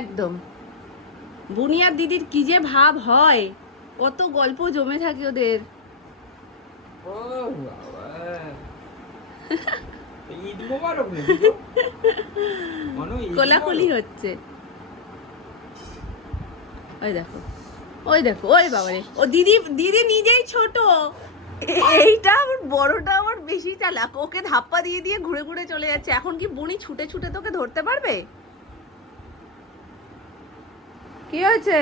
একদম। বুনিয়ার দিদির কি যে ভাব হয় কত গল্প জমে থাকে ওদের। কোলাকুলি হচ্ছে। ওই দেখো ওই দেখো ওই বাবারে। ও দিদি দিদি নিজেই ছোট। এইটা আমার বড়টা আমার বেশি চালাক। ওকে ধাপ্পা দিয়ে দিয়ে ঘুরে ঘুরে চলে যাচ্ছে। এখন কি বুনি ছুটে ছুটে তোকে ধরতে পারবে? কি হয়েছে?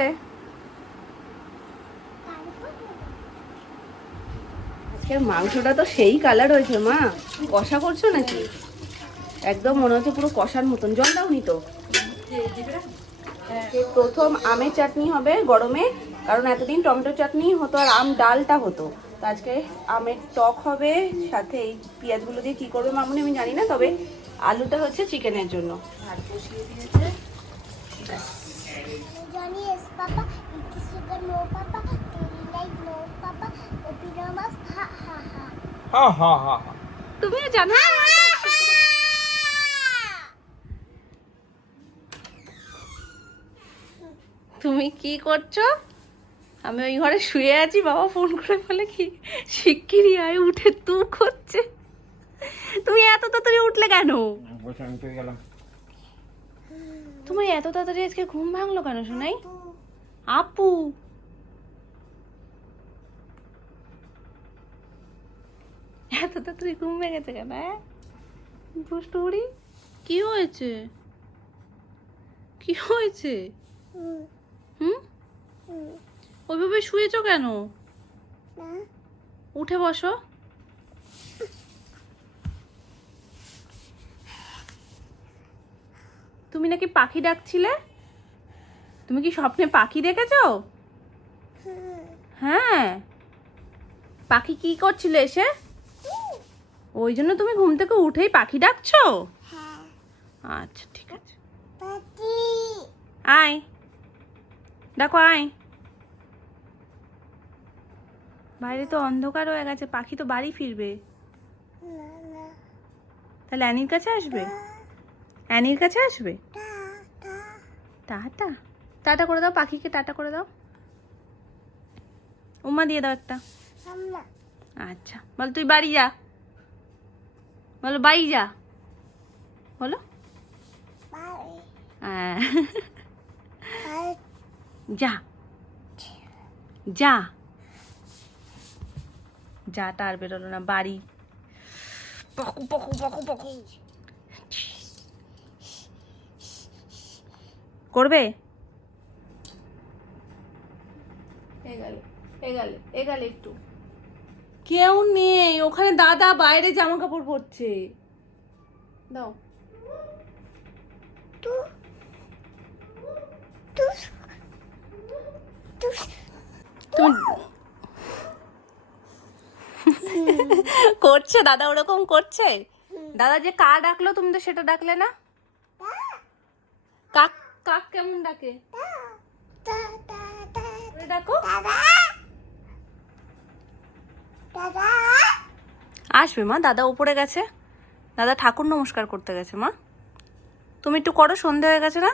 আজকের মাংসটা তো সেই কালার হয়েছে মা। কষা করছ নাকি? একদম মনে হচ্ছে পুরো কষার মতন। জল দাওনি তো? প্রথম আমের চাটনি হবে গরমে, কারণ এতদিন টমেটো চাটনি হতো আর আম ডালটা হতো। তো আজকে আমের টক হবে, সাথে এই পেঁয়াজগুলো দিয়ে কি করবে মামুনি আমি জানি না, তবে আলুটা হচ্ছে চিকেনের জন্য। আর বসিয়ে দিয়েছে। Johnny is Papa, Iki Sugar no Papa, Teddy Light no Papa, Opi Ramas, ha ha. Ha. হা হা হা হা তুমিও জানো? তুমি কি করছ? আমি ওই ঘরে শুয়ে আছি বাবা ফোন করে বলে কি শিগগিরই আয় উঠে তু করছে তুমি এত তাড়াতাড়ি উঠলে কেন? বসে আমি গেলাম। তোমার এত তাড়াতাড়ি আজকে ঘুম ভাঙলো কেন শোনাই আপু! এত তাড়াতাড়ি ঘুম ভেঙেছে কেন হ্যাঁ? বুড়ি কি হয়েছে? কি হয়েছে? হুম? ওইভাবে শুয়েছো কেন? উঠে বসো। তুমি নাকি পাখি ডাকছিলে? তুমি কি স্বপ্নে পাখি দেখেছ? হ্যাঁ। পাখি কি করছিল এসে? ওই জন্য তুমি ঘুম থেকে উঠেই পাখি ডাকছো? আচ্ছা ঠিক আছে। আয়। ডাকো, আয়। বাইরে তো অন্ধকার হয়ে গেছে, পাখি তো বাড়ি ফিরবে। তাহলে অ্যানির কাছে আসবে? অ্যানির কাছে আসবে? টাটা। টাটা করে দাও পাখিকে টাটা করে দাও। উমা দিয়ে দাও একটা। আচ্ছা বল তুই বাড়ি যা। বলো বাড়ি যা। বলো. হ্যাঁ। যা। যা। যাটা আর বেরোলো না বাড়ি। পকু পকু পকু পকু। করবে? একটু। কেউ নেই ওখানে দাদা বাইরে জামা কাপড় পরছে। দাও। করছে দাদা ওরকম করছে? দাদা যে কা ডাকলো তুমি তো সেটা ডাকলে না? কাক কাক কেমন ডাকে? ডাকো. আসবে মা, দাদা উপরে গেছে। দাদা ঠাকুর নমস্কার করতে গেছে মা। তুমি একটু করো, সন্ধে হয়ে গেছে না?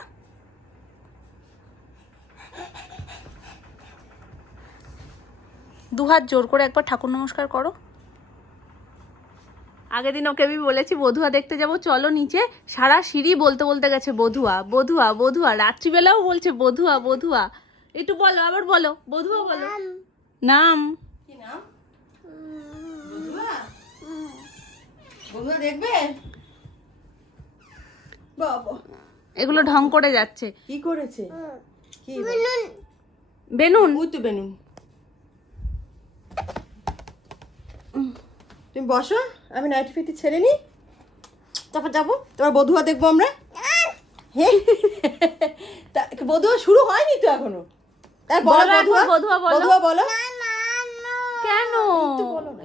দু হাত জোর করে একবার ঠাকুর নমস্কার করো। আগের দিন ওকে আমি বলেছি বধুয়া দেখতে যাব চলো নিচে। সারা সিঁড়ি বলতে বলতে গেছে বধুয়া বধুয়া বধুয়া। রাত্রিবেলাও বলছে বধুয়া বধুয়া। একটু বলো আবার বলো বধুয়া বলো। নাম। কি নাম? বধুয়া? দেখবে? বাবা। এগুলো ঢং করে যাচ্ছে। কি করেছে? কি? বেনুন। তো বেনুন। তুমি বসো আমি নাইটি ফিটি ছেড়ে নি তারপর যাব। তোমার বধুয়া দেখব আমরা। হ্যাঁ তা বধুয়া শুরু হয়নি তো এখনও? তাই বলো বধুয়া। বধুয়া বলো। বধুয়া বলো। কেন?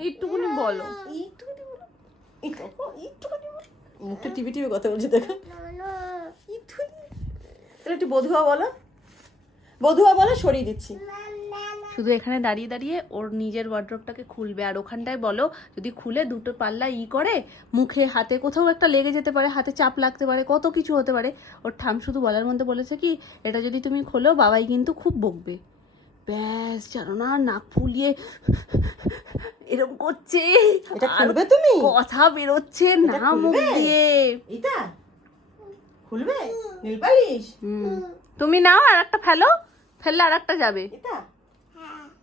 একটুকুনি বলো একটুখানি বলো। একটু- একটুখানি বলো। মুখটা টিভি টিভি কথা বলছে দেখো। তাহলে একটু বধুয়া বলো। বধুয়া বলো সরিয়ে দিচ্ছি. শুধু এখানে দাঁড়িয়ে দাঁড়িয়ে ওর নিজের ওয়ার্ড্রপটাকে খুলবে। আর ওখানটায় বলো যদি খুলে দুটো পাল্লা ই করে মুখে হাতে কোথাও একটা লেগে যেতে পারে হাতে চাপ লাগতে পারে কত কিছু হতে পারে। ওর ঠাম শুধু বলার মধ্যে বলেছে কি এটা যদি তুমি খোলো বাবাই কিন্তু খুব বকবে। ব্যাস জানো না নাক ফুলিয়ে এরকম করছে। এটা খুলবে তুমি? কথা বেরোচ্ছে না মুখ? দিয়ে। এটা খুলবে? Nail polish. তুমি নাও আর একটা ফেলো ফেললে আর একটা যাবে। এটা?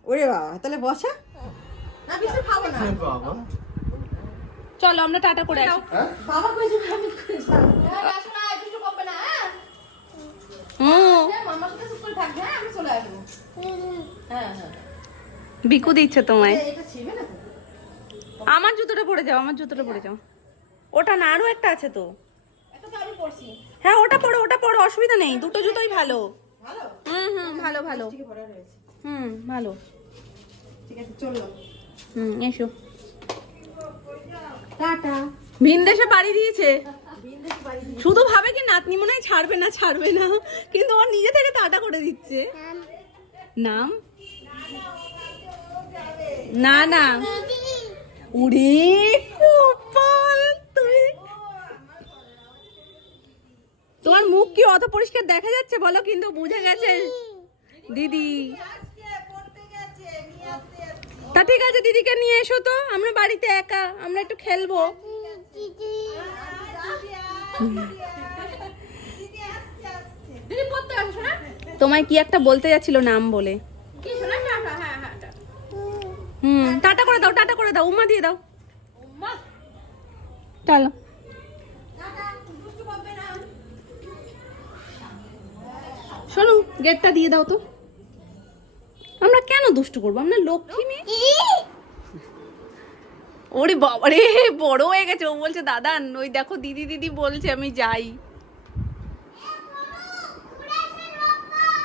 ওরে বাবা তাহলে বসা। না বিস্কুট খাব না। বাবা। চলো আমরা টাটা করে আসি। বাবা কইছে আমি করে যাব হ্যাঁ আসো না করবে না হ্যাঁ? হুম। হ্যাঁ মামার সাথে থাকবে হ্যাঁ আমি চলে আসব। হ্যাঁ হ্যাঁ। বিকু দিচ্ছে তোমায়। এটা ছিবে না আমার জুতোটা পরে যাও আমার জুতোটা পরে যাও। ওটা না আরও একটা আছে তো। এটা তো আমি পড়ছি হ্যাঁ ওটা পরো ওটা পরো অসুবিধা নেই। দুটো জুতোই ভালো। ভালো? হুম হুম ভালো ভালো। হুম ভালো। ঠিক আছে চলো। হুম এসো। টাটা। ভিনদেশে বাড়ি দিয়েছে। শুধু ভাবে কি নাতনি মনে হয় ছাড়বে না ছাড়বে না? কিন্তু ওর নিজে থেকে টাটা করে দিচ্ছে। নাম? না না। উড়ে কপাল তুমি তোমার মুখ কি অত পরিষ্কার দেখা যাচ্ছে বলো? কিন্তু বুঝে গেছে। দিদি। ঠিক আছে দিদিকে নিয়ে এসো তো। আমরা বাড়িতে একা আমরা একটু খেলব। তোমায় কি একটা বলতে যাচ্ছিল নাম বলে? হ্যাঁ হ্যাঁ টাটা হুম টাটা করে দাও টাটা করে দাও উমা দিয়ে দাও। চলো। শোনো গেটটা দিয়ে দাও তো। আমরা কেন দুষ্টু করব? আমরা লক্ষ্মী মেয়ে। ওরে বাবারে বড় হয়ে গেছে। ও বলছে দাদা ওই দেখো দিদি দিদি বলছে আমি যাই।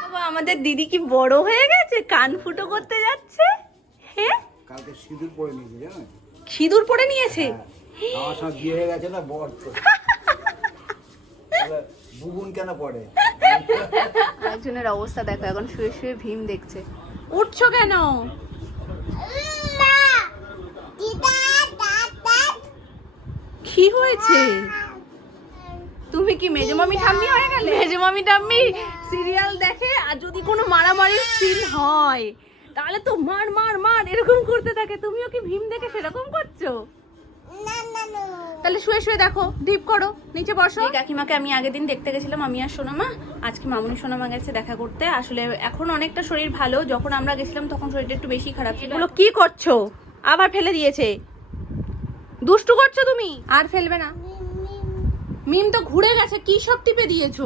বাবা, আমাদের দিদি কি বড় হয়ে গেছে? কান ফুটো করতে যাচ্ছে? হ্যাঁ কালকে সিঁদুর পরে নিয়েছি জানো? সিঁদুর পরে নিয়েছে? আমার সঙ্গে বিয়ে হয়ে গেছে না বর তো। বুগুন কেন পড়ে? একজনের অবস্থা দেখো এখন শুয়ে শুয়ে ভীম দেখছে। উঠছো কেন? কি হয়েছে? তুমি কি মেজমামি ঠাম্মি হয়ে গেলে? মেজমামি ঠাম্মি? সিরিয়াল দেখে আর যদি কোনো মারামারির সিন হয় তাহলে তো মার মার মার এরকম করতে থাকে। তুমিও কি ভীম দেখে সেরকম করছ? তাহলে শুয়ে শুয়ে দেখো ডিপ করো নিচে বসো। কাকিমাকে আমি আগের দিন দেখতে গেছিলাম আমি আর সোনামা। আজকে মামুনি সোনামা গেছে দেখা করতে। আসলে এখন অনেকটা শরীর ভালো যখন আমরা গেছিলাম তখন শরীরটা একটু বেশি খারাপ ছিল। কি করছ? আবার ফেলে দিয়েছে। দুষ্টু করছ তুমি? আর ফেলবে না। মিম তো ঘুরে গেছে কি সব টিপে দিয়েছ?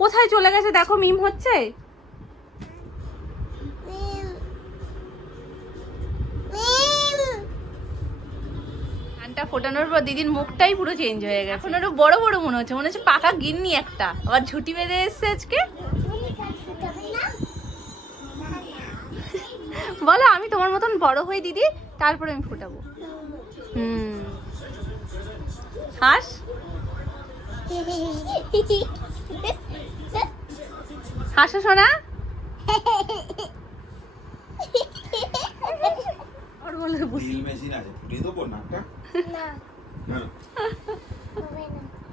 কোথায় চলে গেছে? দেখো মিম হচ্ছে। গানটা ফোটানোর পর দিদির মুখটাই পুরো চেঞ্জ হয়ে গেছে। এখন আরও বড় বড় মনে হচ্ছে মনে হচ্ছে পাকা গিন্নি একটা। আবার ঝুটি বেঁধে এসছে আজকে। বলো আমি তোমার মতন বড় হই দিদি তারপরে আমি ফোটাবো। হুম। হাস? হাসো সোনা। ওর বলে বুঝি মেশিন আছে ফুটিয়ে দেবো নাকটা? না না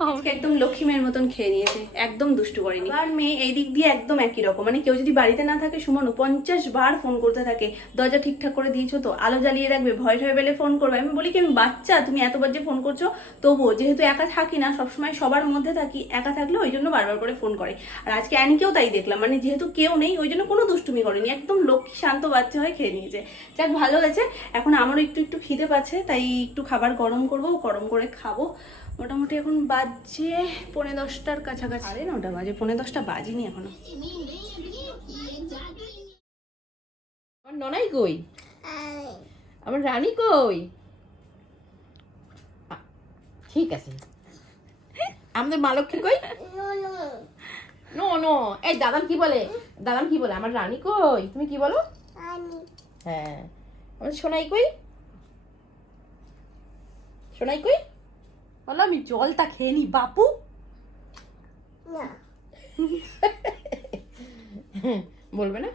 আজকে একদম লক্ষ্মীমের মতন খেয়ে নিয়েছে একদম দুষ্টু করেনি। আর মেয়ে এই দিক দিয়ে একদম একই রকম মানে কেউ যদি বাড়িতে না থাকে সুমন পঞ্চাশ বার ফোন করতে থাকে দরজা ঠিকঠাক করে দিয়েছ তো আলো জ্বালিয়ে রাখবে ভয় ঠয় পেলে ফোন করবে। আমি বলি কি আমি বাচ্চা তুমি এতবার যে ফোন করছ তবুও যেহেতু একা থাকি না সবসময় সবার মধ্যে থাকি একা থাকলে ওই জন্য বারবার করে ফোন করে। আর আজকে অ্যানিকেও তাই দেখলাম মানে যেহেতু কেউ নেই ওই জন্য কোনো দুষ্টুমি করেনি একদম লক্ষ্মী শান্ত বাচ্চা হয়ে খেয়ে নিয়েছে। যাক ভালো গেছে এখন আমারও একটু একটু খিদে পাচ্ছে তাই একটু খাবার গরম করব গরম করে খাব। মোটামুটি এখন বাজছে পৌনে দশটার কাছাকাছি। আরে নটা বাজে, পৌনে দশটা বাজিনি এখনও। আমার ননাই কই? আমার রানী কই? ঠিক আছে। আমাদের মা লক্ষ্মী কই? নো নো, এই দাদান কি বলে? দাদান কি বলে? আমার রানী কই? তুমি কি বলো? হ্যাঁ। আমার সোনাই কই? সোনাই কই? বলো আমি জলটা খেয়ে নি বাপু। বলবে না?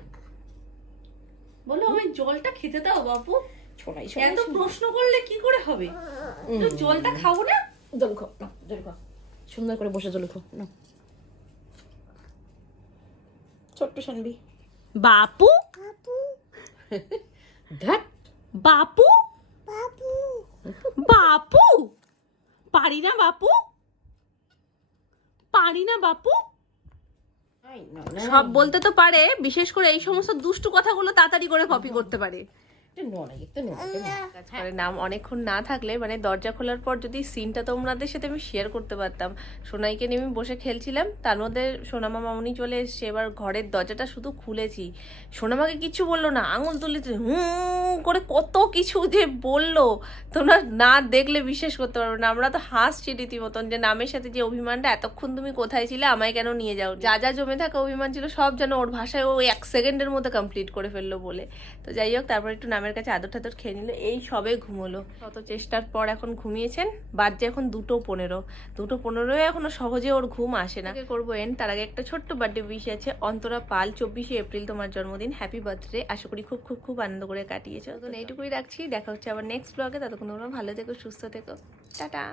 বলো আমি জলটা খেতে দাও বাপু। ছোড়াই এত প্রশ্ন করলে কি করে হবে? জলটা খাব না? জল খাও না জল খাও। সুন্দর করে বসে জল খাও না ছোট্ট শানবি বাপু? ধ্যাট বাপু? বাবু বাপু? পারি না বাপু? পারি না বাপু? সব বলতে তো পারে বিশেষ করে এই সমস্ত দুষ্টু কথাগুলো তাড়াতাড়ি করে কপি করতে পারে। করে নাম অনেকক্ষণ না থাকলে মানে দরজা খোলার পর যদি সিনটা তোমাদের সাথে আমি শেয়ার করতে পারতাম। সোনাইকে নিয়ে আমি বসে খেলছিলাম, তার মধ্যে সোনামা মামুনি চলে এসছে। এবার ঘরের দরজাটা শুধু খুলেছি। সোনামাকে কিছু বলল না, আঙুল তুলে হুম, করে কত কিছু যে বলল। তোমরা না দেখলে বিশ্বাস করতে পারবে না। আমরা তো হাসছি রীতিমতন যে নামের সাথে যে অভিমানটা, এতক্ষণ তুমি কোথায় ছিলে, আমায় কেন নিয়ে যাও? যা যা জমে থাকা অভিমান ছিল, সব যেন ওর ভাষায় ও এক সেকেন্ডের মধ্যে কমপ্লিট করে ফেলল বলে। তো যাই হোক, তারপর একটু নামের কাছে আদর টাদর খেয়ে নিল, এই সবে ঘুমোলো। কত চেষ্টার পর এখন ঘুমিয়েছেন, বাজছে এখন দুটো পনেরো। দুটো পনেরোয় এখনও সহজে ওর ঘুম আসে না। করব এন তার আগে একটা ছোট্ট বার্থডে উইশ আছে, অন্তরা পাল, চব্বিশে এপ্রিল তোমার জন্মদিন হ্যাপি বার্থডে আশা করি খুব খুব খুব আনন্দ করে কাটিয়েছো। তো এইটুকুই রাখছি, দেখা হচ্ছে আবার নেক্সট ব্লগে ততক্ষণ তোমরা ভালো থেকো, সুস্থ থেকো। টাটা!